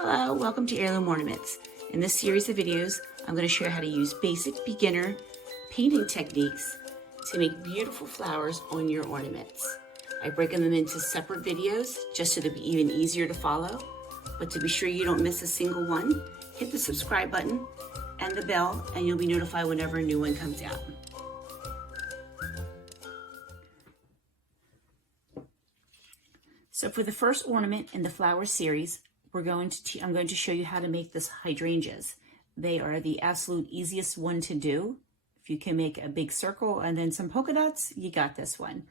Hello, welcome to Heirloom Ornaments. In this series of videos, I'm going to show you how to use basic beginner painting techniques to make beautiful flowers on your ornaments. I've broken them into separate videos just so they'll be even easier to follow. But to be sure you don't miss a single one, hit the subscribe button and the bell and you'll be notified whenever a new one comes out. So for the first ornament in the flower series, I'm going to show you how to make this hydrangeas. They are the absolute easiest one to do. If you can make a big circle and then some polka dots, you got this one.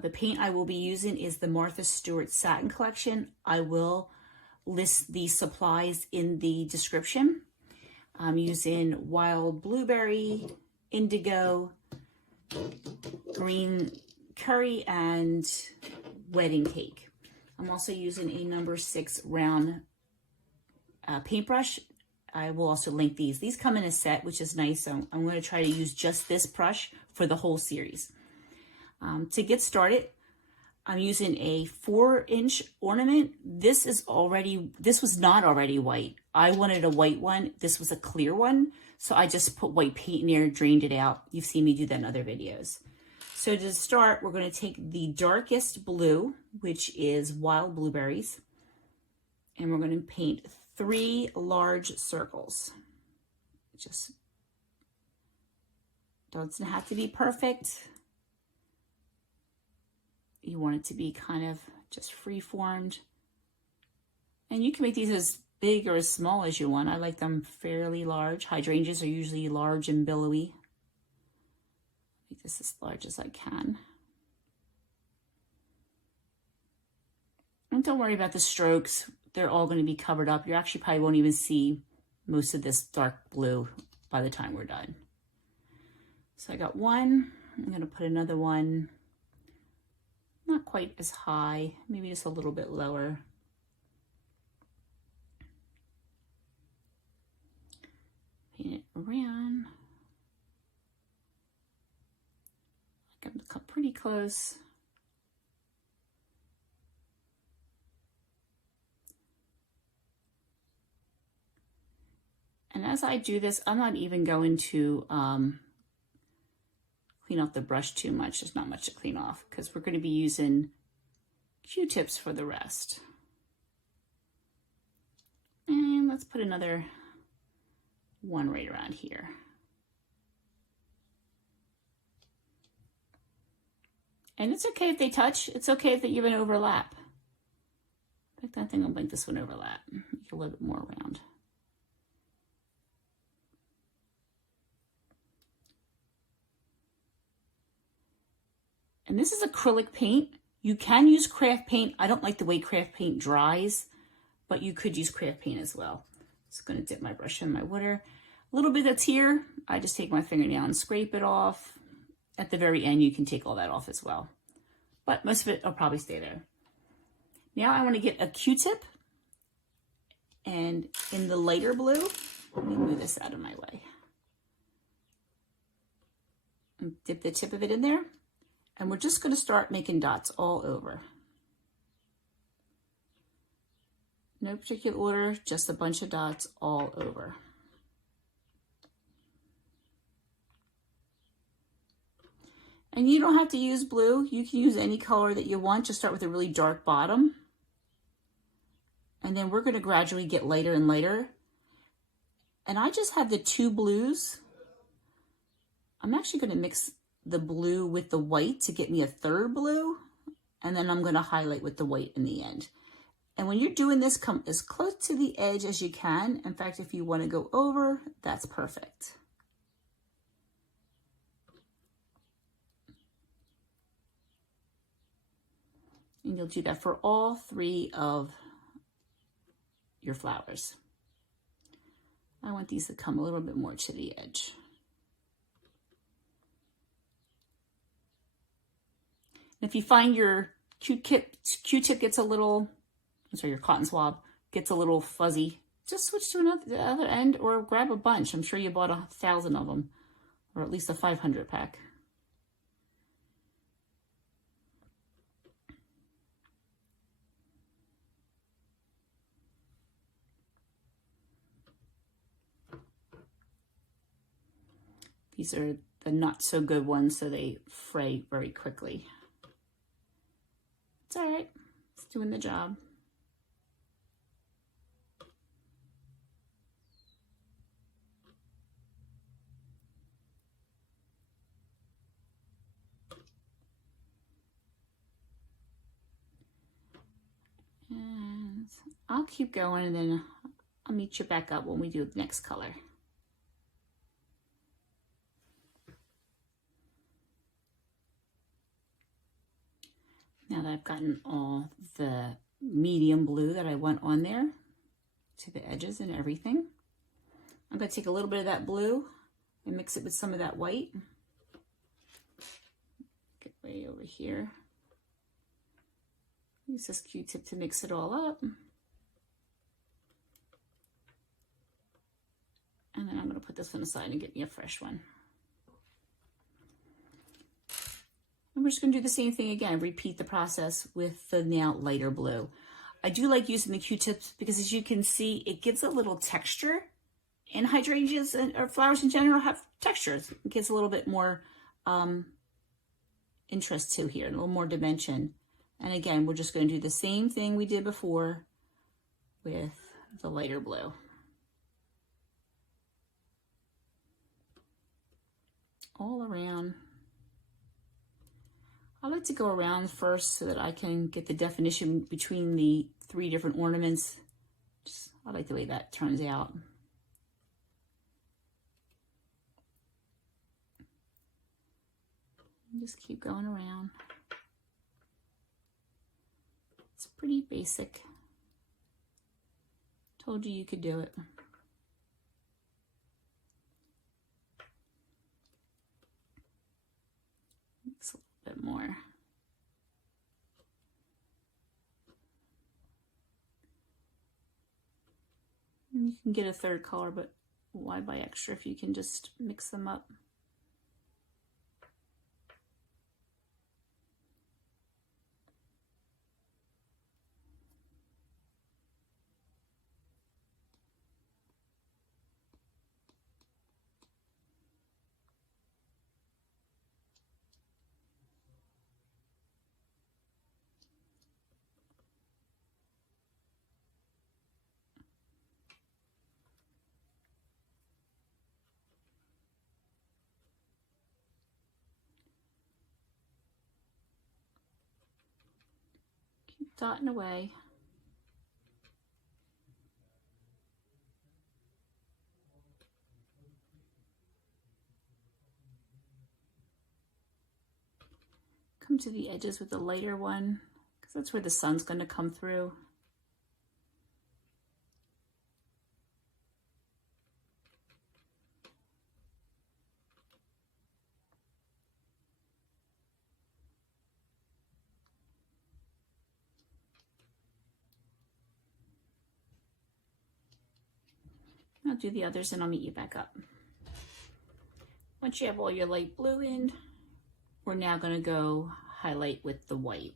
The paint I will be using is the Martha Stewart Satin Collection. I will list the supplies in the description. I'm using wild blueberry, indigo, green curry, and wedding cake. I'm also using a number 6 round paintbrush. I will also link these. These come in a set, which is nice. So I'm going to try to use just this brush for the whole series. To get started, I'm using a 4-inch ornament. This was not already white. I wanted a white one. This was a clear one. So I just put white paint in there, drained it out. You've seen me do that in other videos. So to start, we're going to take the darkest blue, which is wild blueberries, and we're going to paint 3 large circles. It just doesn't have to be perfect. You want it to be kind of just free-formed. And you can make these as big or as small as you want. I like them fairly large. Hydrangeas are usually large and billowy. Make this as large as I can. And don't worry about the strokes. They're all going to be covered up. You actually probably won't even see most of this dark blue by the time we're done. So I got one. I'm going to put another one, not quite as high, maybe just a little bit lower. Paint it around. Come pretty close. And as I do this, I'm not even going to clean off the brush too much. There's not much to clean off because we're going to be using Q-tips for the rest. And let's put another one right around here. And it's okay if they touch. It's okay if they even overlap. In fact, I think I'll make this one overlap. Make it a little bit more round. And this is acrylic paint. You can use craft paint. I don't like the way craft paint dries, but you could use craft paint as well. Just going to dip my brush in my water. A little bit that's here, I just take my fingernail and scrape it off. At the very end, you can take all that off as well. But most of it will probably stay there. Now I want to get a Q-tip. And in the lighter blue, let me move this out of my way. And dip the tip of it in there. And we're just going to start making dots all over. No particular order, just a bunch of dots all over. And you don't have to use blue. You can use any color that you want. Just start with a really dark bottom. And then we're going to gradually get lighter and lighter. And I just have the 2 blues. I'm actually going to mix the blue with the white to get me a 3rd blue. And then I'm going to highlight with the white in the end. And when you're doing this, come as close to the edge as you can. In fact, if you want to go over, that's perfect. And you'll do that for all 3 of your flowers. I want these to come a little bit more to the edge. And if you find your Q-tip gets a little, your cotton swab gets a little fuzzy, just switch to the other end or grab a bunch. I'm sure you bought 1,000 of them, or at least a 500 pack. These are the not so good ones, so they fray very quickly. It's all right. It's doing the job. And I'll keep going, and then I'll meet you back up when we do the next color. Now that I've gotten all the medium blue that I want on there to the edges and everything, I'm going to take a little bit of that blue and mix it with some of that white. Get way over here. Use this Q-tip to mix it all up. And then I'm going to put this one aside and get me a fresh one. And we're just going to do the same thing again, repeat the process with the now lighter blue. I do like using the Q-tips because, as you can see, it gives a little texture. And hydrangeas or flowers in general have textures. It gives a little bit more interest to here, a little more dimension. And again, we're just going to do the same thing we did before with the lighter blue. All around. I like to go around first so that I can get the definition between the 3 different ornaments. I like the way that turns out. And just keep going around. It's pretty basic. Told you could do it. Mix a little bit more. You can get a third color, but why buy extra if you can just mix them up? Dotting away. Come to the edges with the lighter one, because that's where the sun's going to come through. I'll do the others and I'll meet you back up. Once you have all your light blue in, we're now going to go highlight with the white.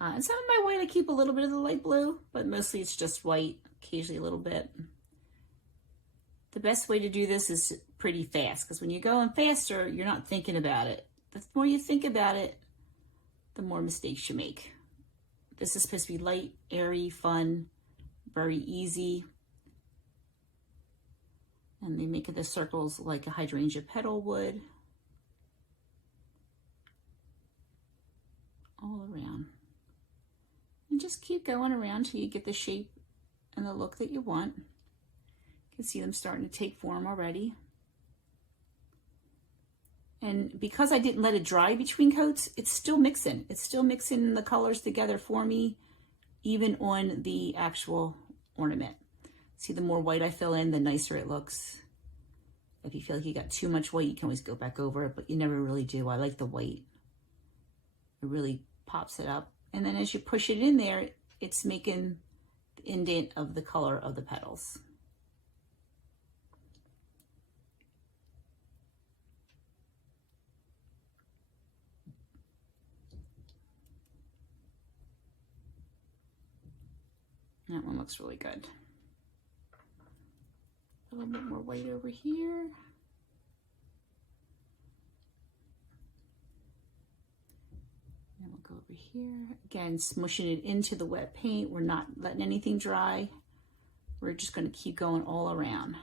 And some of my white I keep a little bit of the light blue, but mostly it's just white, occasionally a little bit. The best way to do this is pretty fast, because when you're going faster, you're not thinking about it. The more you think about it, the more mistakes you make. This is supposed to be light, airy, fun, very easy. And they make the circles like a hydrangea petal would. All around. And just keep going around till you get the shape and the look that you want. You can see them starting to take form already. And because I didn't let it dry between coats, it's still mixing. It's still mixing the colors together for me, even on the actual ornament. See, the more white I fill in, the nicer it looks. If you feel like you got too much white, you can always go back over it, but you never really do. I like the white. It really pops it up. And then as you push it in there, it's making the indent of the color of the petals. That one looks really good. A little bit more white over here. And we'll go over here. Again, smushing it into the wet paint. We're not letting anything dry. We're just going to keep going all around.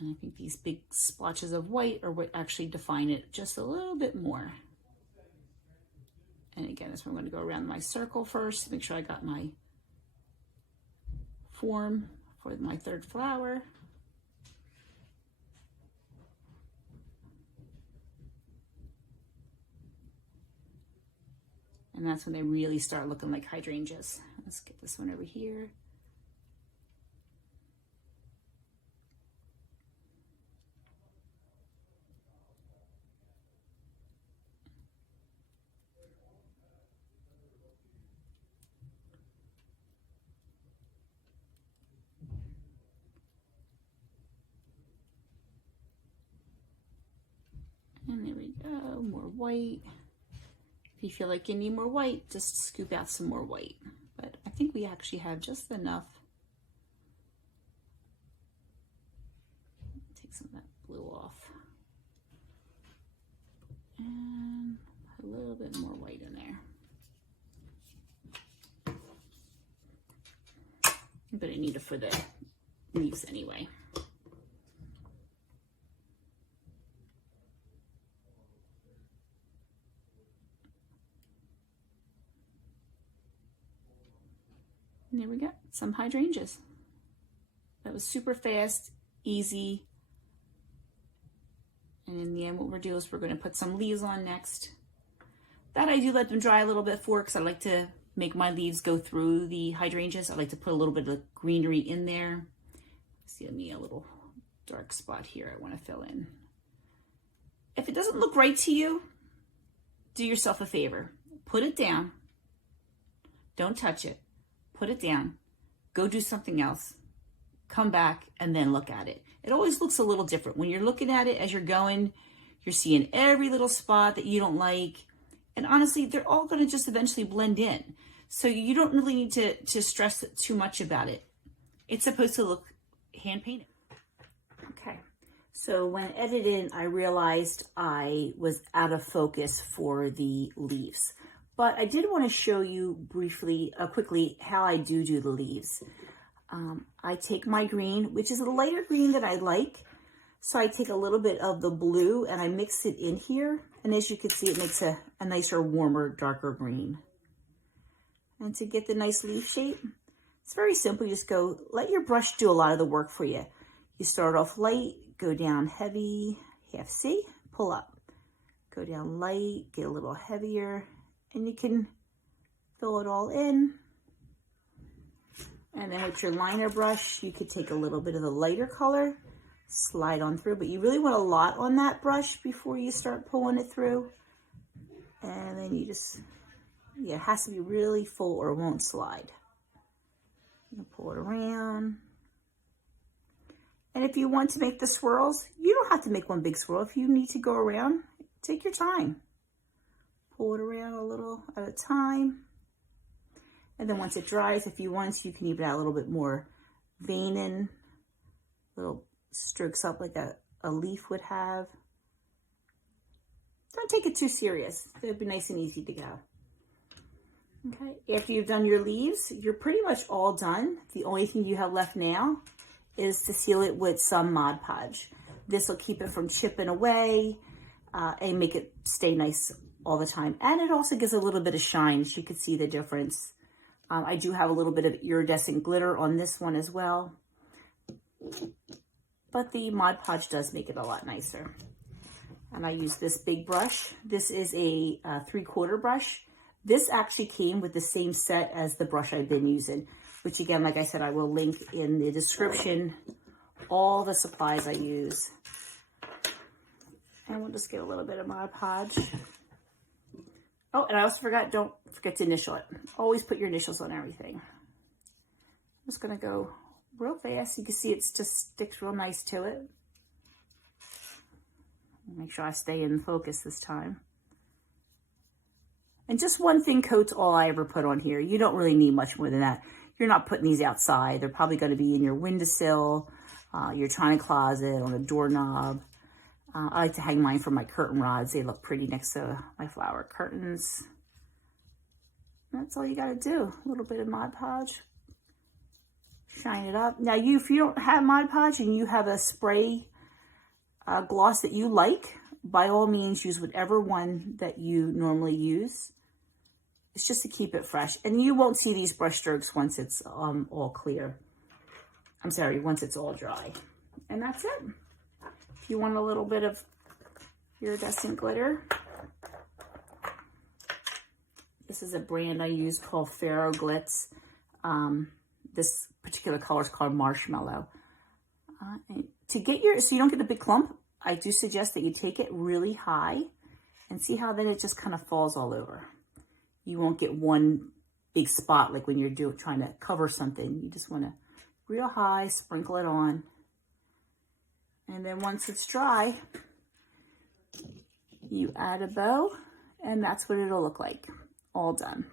And I think these big splotches of white are what actually define it just a little bit more. And again, that's where I'm going to go around my circle first, make sure I got my form for my third flower. And that's when they really start looking like hydrangeas. Let's get this one over here. And there we go, more white. If you feel like you need more white, just scoop out some more white. But I think we actually have just enough. Take some of that blue off. And a little bit more white in there. But I need it for the leaves anyway. And there we go, some hydrangeas. That was super fast, easy. And in the end, what we're doing is we're going to put some leaves on next. That I do let them dry a little bit for, because I like to make my leaves go through the hydrangeas. I like to put a little bit of greenery in there. See me a little dark spot here I want to fill in. If it doesn't look right to you, do yourself a favor. Put it down. Don't touch it. Put it down, go do something else, come back, and then look at it. It always looks a little different. When you're looking at it as you're going, you're seeing every little spot that you don't like. And honestly, they're all going to just eventually blend in. So you don't really need to stress too much about it. It's supposed to look hand painted. Okay, so when editing, I realized I was out of focus for the leaves. But I did want to show you briefly, quickly, how I do the leaves. I take my green, which is a lighter green that I like. So I take a little bit of the blue and I mix it in here. And as you can see, it makes a nicer, warmer, darker green. And to get the nice leaf shape, it's very simple. You just go, let your brush do a lot of the work for you. You start off light, go down heavy, half C, pull up. Go down light, get a little heavier. And you can fill it all in. And then with your liner brush, you could take a little bit of the lighter color, slide on through, but you really want a lot on that brush before you start pulling it through. And then you just, yeah, it has to be really full or it won't slide. You pull it around. And if you want to make the swirls, you don't have to make one big swirl. If you need to go around, take your time. Pull it around a little at a time. And then once it dries, if you want to, you can even add a little bit more veining, little strokes up like a leaf would have. Don't take it too serious. It'll be nice and easy to go. Okay, after you've done your leaves, you're pretty much all done. The only thing you have left now is to seal it with some Mod Podge. This will keep it from chipping away and make it stay nice all the time. And it also gives a little bit of shine, so you can see the difference. I do have a little bit of iridescent glitter on this one as well. But the Mod Podge does make it a lot nicer. And I use this big brush. This is a 3/4 brush. This actually came with the same set as the brush I've been using, which again, like I said, I will link in the description, all the supplies I use. And we'll just get a little bit of Mod Podge. Oh, and I also forgot, don't forget to initial it. Always put your initials on everything. I'm just gonna go real fast. You can see it just sticks real nice to it. Make sure I stay in focus this time. And just one thing coat's all I ever put on here. You don't really need much more than that. You're not putting these outside. They're probably gonna be in your windowsill, your china closet, on a doorknob. I like to hang mine from my curtain rods. They look pretty next to my flower curtains. That's all you got to do. A little bit of Mod Podge. Shine it up. Now, if you don't have Mod Podge and you have a spray gloss that you like, by all means, use whatever one that you normally use. It's just to keep it fresh. And you won't see these brush strokes once it's all clear. I'm sorry, once it's all dry. And that's it. If you want a little bit of iridescent glitter, this is a brand I use called Faro Glitz. This particular color is called Marshmallow. And so you don't get the big clump, I do suggest that you take it really high and see how then it just kind of falls all over. You won't get one big spot like when you're trying to cover something. You just want to real high, sprinkle it on. And then once it's dry, you add a bow, and that's what it'll look like. All done.